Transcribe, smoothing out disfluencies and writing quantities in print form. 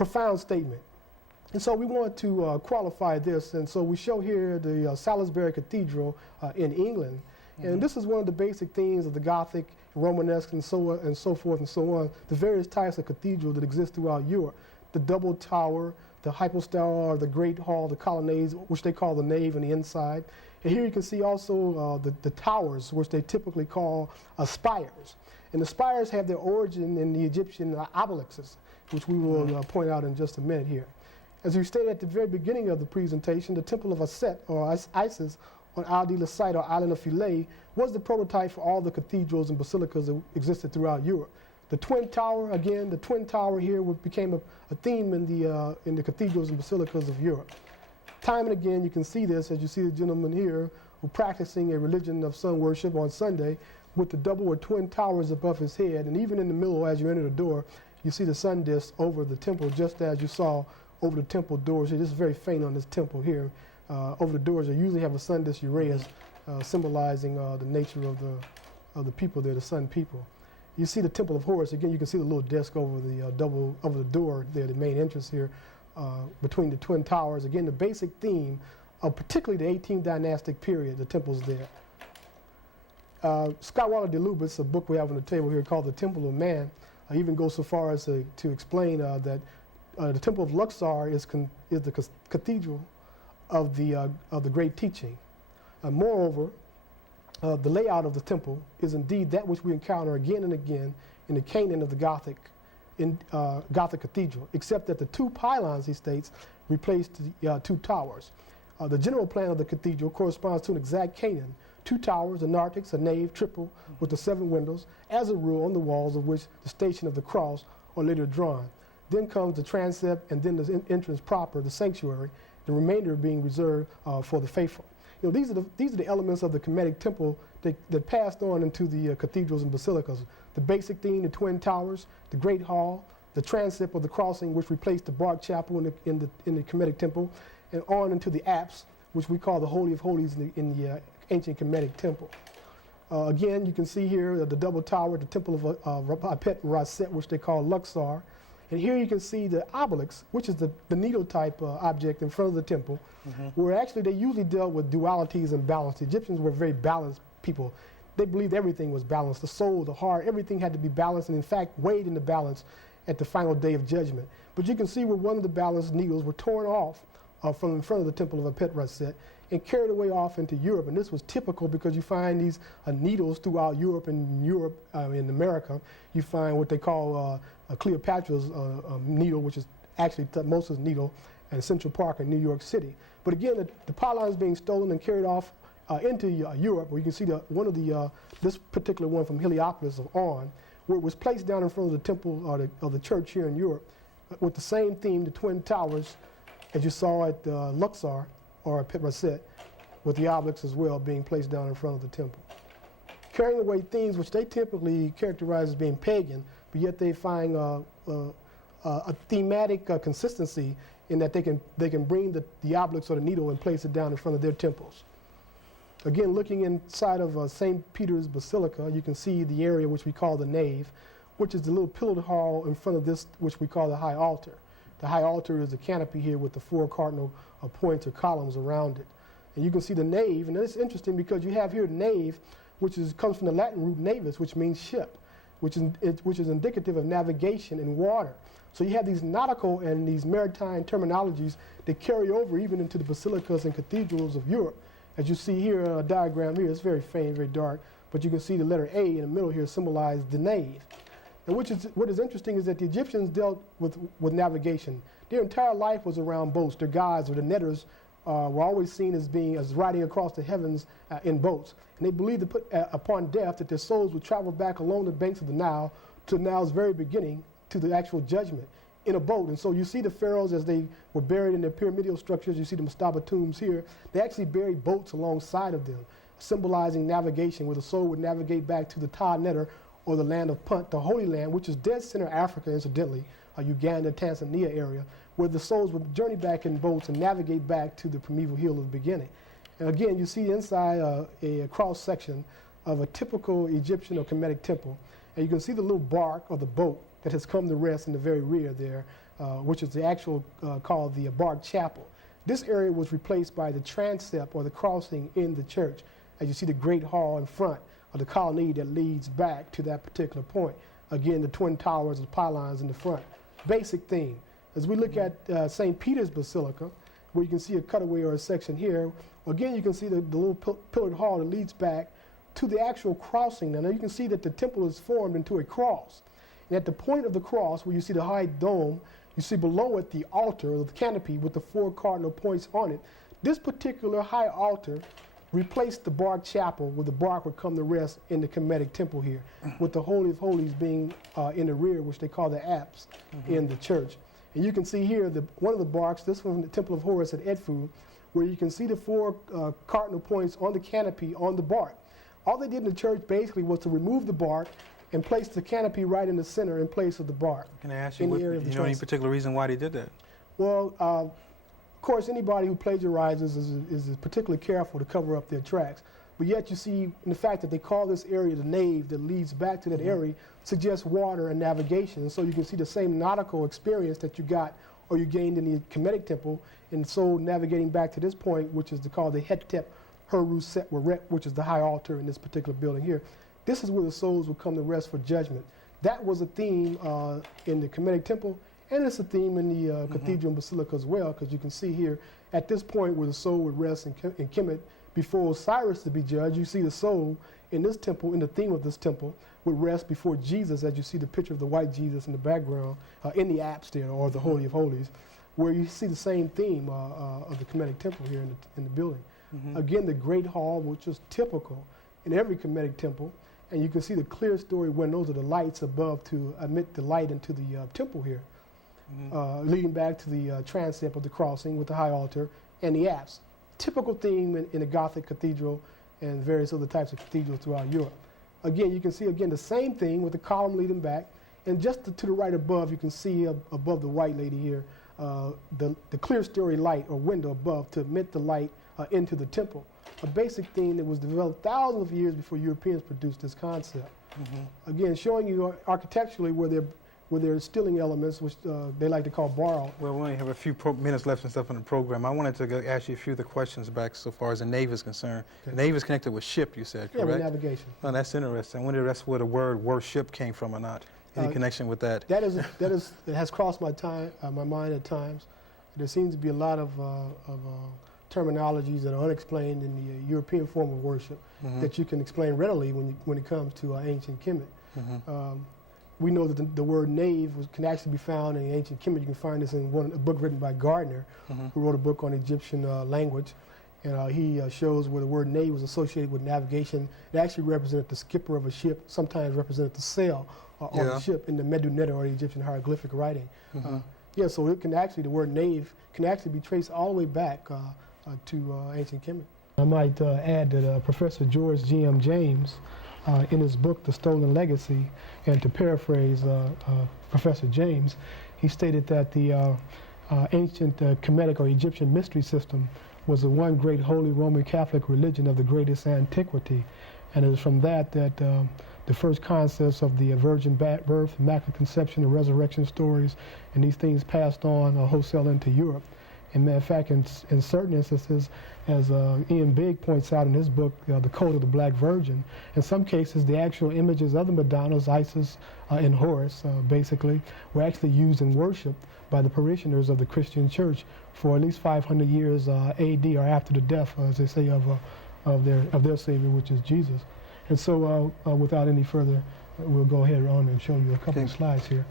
profound statement. And so we want to qualify this, and so we show here the Salisbury Cathedral in England. And this is one of the basic themes of the Gothic, Romanesque, and so on and so forth and so on, the various types of cathedrals that exist throughout Europe. The double tower, the hypostyle, the great hall, the colonnades, which they call the nave on the inside. And here you can see also the towers, which they typically call spires. And the spires have their origin in the Egyptian obelisks, which we will point out in just a minute here. As we stated at the very beginning of the presentation, the Temple of Aset, or Isis, on Isle de la Cite, or Island of Philae, was the prototype for all the cathedrals and basilicas that existed throughout Europe. The Twin Tower, again, the Twin Tower here became a theme in the cathedrals and basilicas of Europe. Time and again, you can see this as you see the gentleman here who practicing a religion of sun worship on Sunday with the double or twin towers above his head, and even in the middle as you enter the door, you see the sun disk over the temple, just as you saw over the temple doors here. This is very faint on this temple here. Over the doors, they usually have a sun disk uraeus, symbolizing the nature of the people there, the sun people. You see the Temple of Horus. Again, you can see the little disc over the over the door there, the main entrance here, between the twin towers. Again, the basic theme of particularly the 18th dynastic period, the temples there. Scott de Lubitz, a book we have on the table here called The Temple of Man, even goes so far as to explain that the Temple of Luxor is the cathedral of the great teaching. Moreover, the layout of the temple is indeed that which we encounter again and again in the canon of the Gothic cathedral, except that the two pylons, he states, replaced the two towers. The general plan of the cathedral corresponds to an exact canon: two towers, a narthex, a nave, triple, with the 7 windows, as a rule on the walls of which the station of the cross are later drawn. Then comes the transept, and then the entrance proper, the sanctuary, the remainder being reserved for the faithful. You know, these are the elements of the Kemetic temple that passed on into the cathedrals and basilicas. The basic theme, the twin towers, the great hall, the transept of the crossing, which replaced the bark chapel in the Kemetic temple, and on into the apse, which we call the Holy of Holies in the ancient Kemetic temple. Again, you can see here the double tower, the Temple of Apet Raset, which they call Luxor. And here you can see the obelisk, which is the needle type object in front of the temple, where actually they usually dealt with dualities and balance. The Egyptians were very balanced people. They believed everything was balanced. The soul, the heart, everything had to be balanced, and in fact weighed in the balance at the final day of judgment. But you can see where one of the balance needles were torn off from in front of the Temple of Apet Raset and carried away off into Europe. And this was typical because you find these needles throughout Europe, in America. You find what they call Cleopatra's needle, which is actually Tutmosis' needle, in Central Park in New York City. But again, the pylons being stolen and carried off into Europe, where you can see this particular one from Heliopolis of On, where it was placed down in front of the temple of the church here in Europe, with the same theme, the twin towers, as you saw at Luxor or Apet Raset, with the obelisk as well being placed down in front of the temple. Carrying away themes which they typically characterize as being pagan, but yet they find a thematic consistency in that they can bring the obelisk or the needle and place it down in front of their temples. Again, looking inside of St. Peter's Basilica, you can see the area which we call the nave, which is the little pillared hall in front of this, which we call the high altar. The high altar is the canopy here with the 4 cardinal points or columns around it. And you can see the nave, and it's interesting because you have here the nave, which comes from the Latin root navis, which means ship, which is indicative of navigation in water. So you have these nautical and these maritime terminologies that carry over even into the basilicas and cathedrals of Europe. As you see here, a diagram here, it's very faint, very dark, but you can see the letter A in the middle here symbolizes the nave. And what is interesting is that the Egyptians dealt with navigation. Their entire life was around boats. Their gods, or the netters, were always seen as riding across the heavens in boats. And they believed upon death that their souls would travel back along the banks of the Nile to the Nile's very beginning to the actual judgment in a boat. And so you see the pharaohs as they were buried in their pyramidal structures. You see the mastaba tombs here. They actually buried boats alongside of them, symbolizing navigation, where the soul would navigate back to the Ta Neter, or the land of Punt, the Holy Land, which is dead center Africa, incidentally, Uganda, Tanzania area, where the souls would journey back in boats and navigate back to the primeval hill of the beginning. And again, you see inside a cross-section of a typical Egyptian or Kemetic temple, and you can see the little bark of the boat that has come to rest in the very rear there, which is the actual called the Bark Chapel. This area was replaced by the transept or the crossing in the church. As you see the great hall in front of the colonnade that leads back to that particular point. Again, the twin towers and pylons in the front. Basic theme. As we look at St. Peter's Basilica, where you can see a cutaway or a section here, again you can see the little pillared hall that leads back to the actual crossing. Now you can see that the temple is formed into a cross. And at the point of the cross, where you see the high dome, you see below it the altar, or the canopy with the 4 cardinal points on it. This particular high altar replaced the Bark Chapel, where the bark would come to rest in the Kemetic Temple here, with the Holy of Holies being in the rear, which they call the apse in the church. And you can see here one of the barks, this one from the Temple of Horus at Edfu, where you can see the 4 cardinal points on the canopy on the bark. All they did in the church basically was to remove the bark and place the canopy right in the center in place of the bark. Can I ask you, you know any particular reason why they did that? Well, of course, anybody who plagiarizes is particularly careful to cover up their tracks. But yet you see in the fact that they call this area the nave that leads back to that area suggests water and navigation. And so you can see the same nautical experience that you got or you gained in the Kemetic Temple. And so navigating back to this point, which is called the Hetep Heru Set Weret, which is the high altar in this particular building here. This is where the souls will come to rest for judgment. That was a theme in the Kemetic Temple, and it's a theme in the Cathedral and Basilica as well, because you can see here, at this point where the soul would rest in Kemet, before Osiris to be judged, you see the soul in this temple, in the theme of this temple, would rest before Jesus, as you see the picture of the white Jesus in the background, in the apse there, or the Holy of Holies, where you see the same theme of the Kemetic Temple here in the building. Again, the Great Hall, which is typical in every Kemetic temple, and you can see the clear story windows of the lights above to admit the light into the temple here, leading back to the transept of the crossing with the high altar and the apse. Typical theme in a Gothic cathedral and various other types of cathedrals throughout Europe. Again, you can see the same thing with the column leading back, and just to the right above, you can see above the white lady here, the clear story light or window above to admit the light into the temple. A basic theme that was developed thousands of years before Europeans produced this concept. Again, showing you architecturally where they're instilling elements, which they like to call borrowed. Well, we only have a few minutes left and stuff in the program. I wanted to ask you a few of the questions back so far as the nave is concerned. Okay. The nave is connected with ship, you said, correct? Yeah, with navigation. Oh, that's interesting. I wonder if that's where the word worship came from or not. Any connection with that? It has crossed my mind at times. There seems to be a lot of terminologies that are unexplained in the European form of worship that you can explain readily when it comes to ancient Kemet. We know that the word nave can actually be found in ancient Kemet. You can find this in a book written by Gardner, who wrote a book on Egyptian language. And he shows where the word nave was associated with navigation. It actually represented the skipper of a ship, sometimes represented the sail on the ship in the Medunetta or the Egyptian hieroglyphic writing. Yeah, so it can actually, the word nave can actually be traced all the way back to ancient Kemet. I might add that Professor George G.M. James, in his book, The Stolen Legacy, and to paraphrase Professor James, he stated that the ancient Kemetic or Egyptian mystery system was the one great holy Roman Catholic religion of the greatest antiquity. And it was from that the first concepts of the virgin birth, immaculate conception, and resurrection stories, and these things passed on wholesale into Europe. And matter of fact, in certain instances, as Ian Bigg points out in his book, The Code of the Black Virgin, in some cases the actual images of the Madonnas, Isis and Horus, basically, were actually used in worship by the parishioners of the Christian church for at least 500 years A.D. or after the death, as they say, of their Savior, which is Jesus. And so without any further, we'll go ahead on and show you a couple of slides here.